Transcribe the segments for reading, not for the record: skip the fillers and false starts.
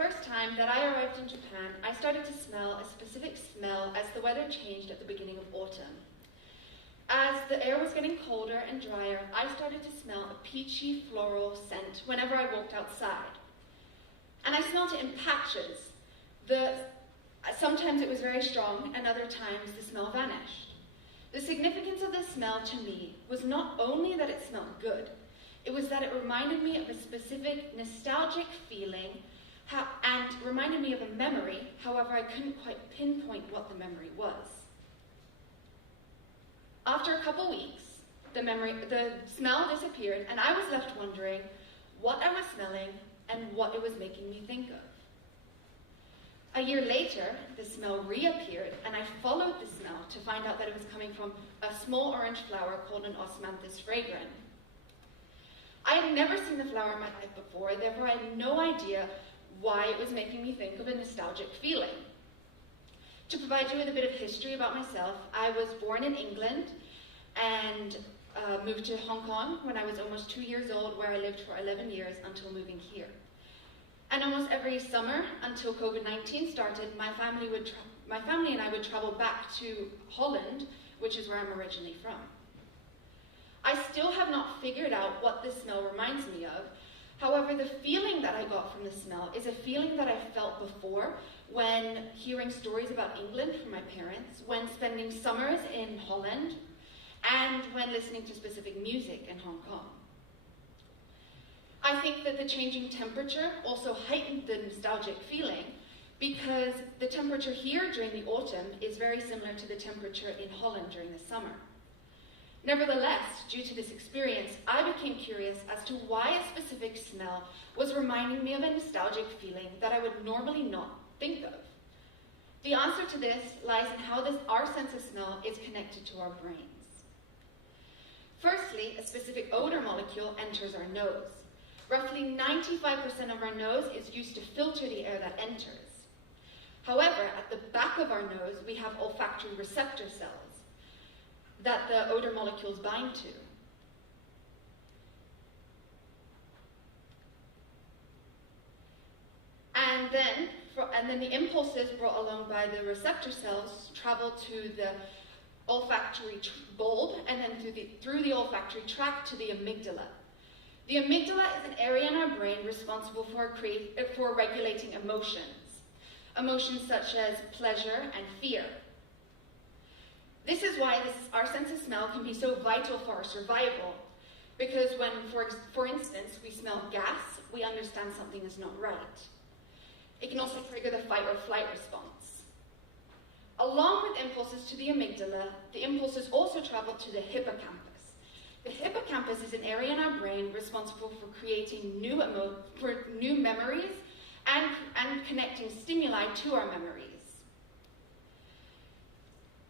first time that I arrived in Japan, I started to smell a specific smell as the weather changed at the beginning of autumn. As the air was getting colder and drier, I started to smell a peachy floral scent whenever I walked outside. And I smelled it in patches. Sometimes it was very strong, and other times the smell vanished. The significance of the smell to me was not only that it smelled good, it was that it reminded me of a specific nostalgic feeling and reminded me of a memory. However, I couldn't quite pinpoint what the memory was. After a couple weeks, the smell disappeared, and I was left wondering what I was smelling and what it was making me think of. A year later, the smell reappeared, and I followed the smell to find out that it was coming from a small orange flower called an Osmanthus fragrant. I had never seen the flower in my life before, therefore I had no idea why it was making me think of a nostalgic feeling. To provide you with a bit of history about myself, I was born in England and moved to Hong Kong when I was almost 2 years old, where I lived for 11 years until moving here. And almost every summer, until COVID-19 started, my family and I would travel back to Holland, which is where I'm originally from. I still have not figured out what this smell reminds me of. However, the feeling that I got from the smell is a feeling that I felt before when hearing stories about England from my parents, when spending summers in Holland, and when listening to specific music in Hong Kong. I think that the changing temperature also heightened the nostalgic feeling, because the temperature here during the autumn is very similar to the temperature in Holland during the summer. Nevertheless, due to this experience, I became curious as to why a specific smell was reminding me of a nostalgic feeling that I would normally not think of. The answer to this lies in how our sense of smell is connected to our brains. Firstly, a specific odor molecule enters our nose. Roughly 95% of our nose is used to filter the air that enters. However, at the back of our nose, we have olfactory receptor cells that the odor molecules bind to. And then the impulses brought along by the receptor cells travel to the olfactory bulb, and then through the olfactory tract to the amygdala. The amygdala is an area in our brain responsible for regulating emotions such as pleasure and fear. This is why our sense of smell can be so vital for our survival, because when, for instance, we smell gas, we understand something is not right. It can also trigger the fight or flight response. Along with impulses to the amygdala, the impulses also travel to the hippocampus. The hippocampus is an area in our brain responsible for creating new memories and connecting stimuli to our memories.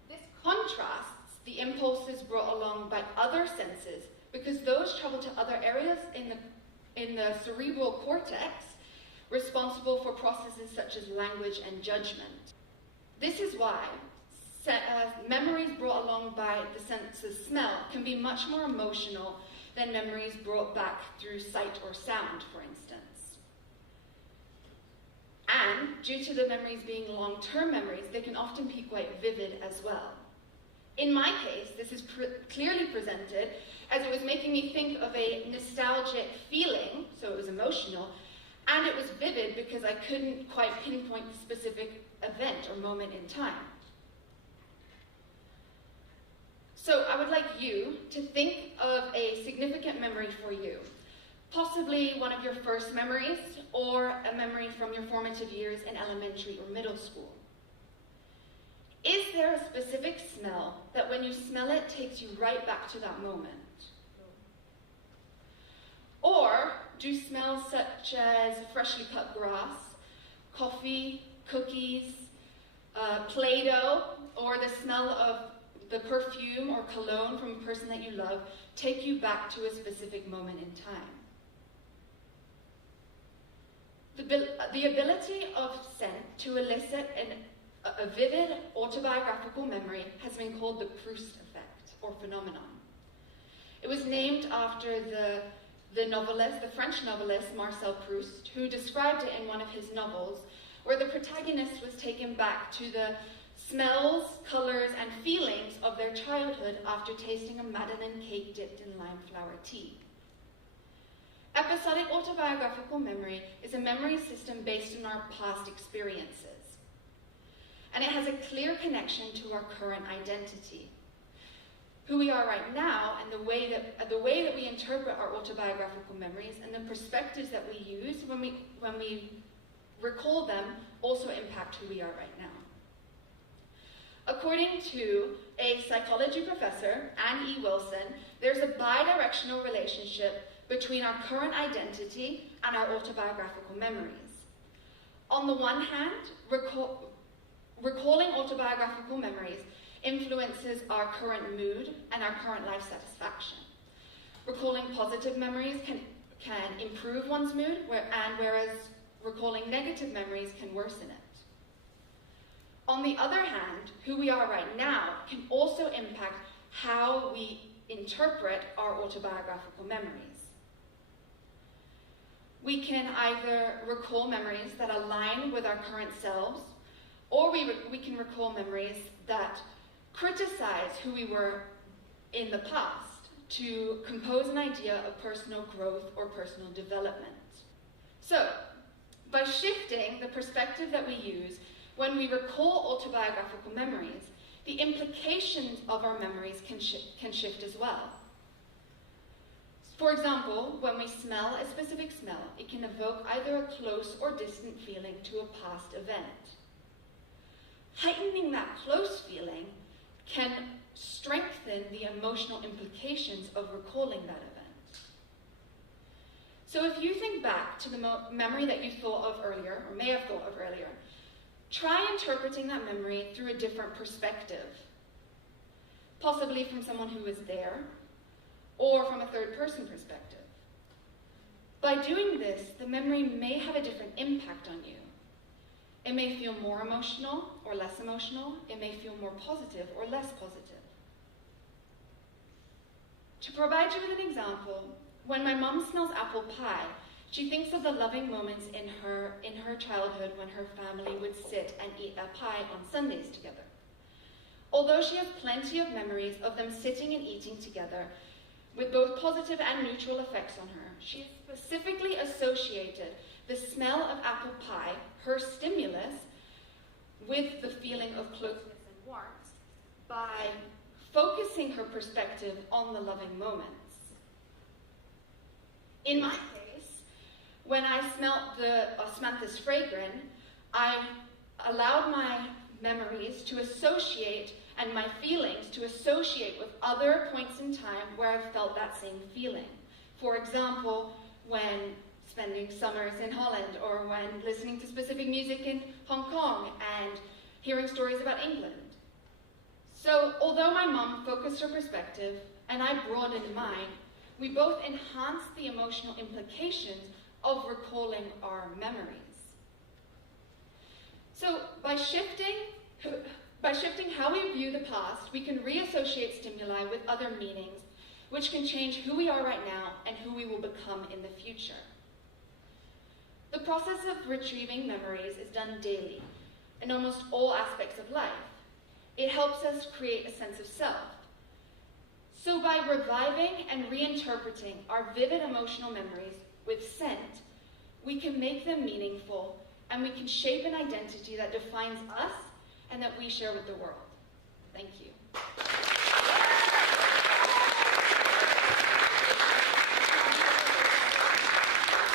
This contrasts the impulses brought along by other senses, because those travel to other areas in the cerebral cortex responsible for processes such as language and judgment. This is why memories brought along by the sense of smell can be much more emotional than memories brought back through sight or sound, for instance. And due to the memories being long-term memories, they can often be quite vivid as well. In my case, this is clearly presented as it was making me think of a nostalgic feeling, so it was emotional, and it was vivid because I couldn't quite pinpoint the specific event or moment in time. So I would like you to think of a significant memory for you, possibly one of your first memories or a memory from your formative years in elementary or middle school. Is there a specific smell that when you smell it takes you right back to that moment? Or do smells such as freshly cut grass, coffee, cookies, Play-Doh, or the smell of the perfume or cologne from a person that you love take you back to a specific moment in time? The ability of scent to elicit a vivid autobiographical memory has been called the Proust effect, or phenomenon. It was named after the the French novelist Marcel Proust, who described it in one of his novels, where the protagonist was taken back to the smells, colors, and feelings of their childhood after tasting a madeleine cake dipped in lime flower tea. Episodic autobiographical memory is a memory system based on our past experiences, and it has a clear connection to our current identity. Who we are right now and the way that we interpret our autobiographical memories and the perspectives that we use when we recall them also impact who we are right now. According to a psychology professor, Anne E. Wilson, there's a bidirectional relationship between our current identity and our autobiographical memories. On the one hand, recalling autobiographical memories influences our current mood and our current life satisfaction. Recalling positive memories can improve one's mood, whereas recalling negative memories can worsen it. On the other hand, who we are right now can also impact how we interpret our autobiographical memories. We can either recall memories that align with our current selves, or we can recall memories that criticize who we were in the past to compose an idea of personal growth or personal development. So, by shifting the perspective that we use when we recall autobiographical memories, the implications of our memories can shift as well. For example, when we smell a specific smell, it can evoke either a close or distant feeling to a past event. Heightening that close feeling can strengthen the emotional implications of recalling that event. So if you think back to the memory that you thought of earlier, or may have thought of earlier, try interpreting that memory through a different perspective, possibly from someone who was there, or from a third-person perspective. By doing this, the memory may have a different impact on you. It may feel more emotional or less emotional. It may feel more positive or less positive. To provide you with an example, when my mom smells apple pie, she thinks of the loving moments in her childhood when her family would sit and eat a pie on Sundays together. Although she has plenty of memories of them sitting and eating together, with both positive and neutral effects on her, she specifically associated the smell of apple pie, her stimulus, with the feeling of closeness and warmth by focusing her perspective on the loving moments. In my case, when I smelt the osmanthus fragrant, I allowed my memories to associate and my feelings to associate with other points in time where I felt that same feeling. For example, when spending summers in Holland, or when listening to specific music in Hong Kong and hearing stories about England. So, although my mom focused her perspective and I broadened mine, we both enhanced the emotional implications of recalling our memories. So, by shifting how we view the past, we can reassociate stimuli with other meanings, which can change who we are right now and who we will become in the future. The process of retrieving memories is done daily in almost all aspects of life. It helps us create a sense of self. So by reviving and reinterpreting our vivid emotional memories with scent, we can make them meaningful, and we can shape an identity that defines us and that we share with the world. Thank you.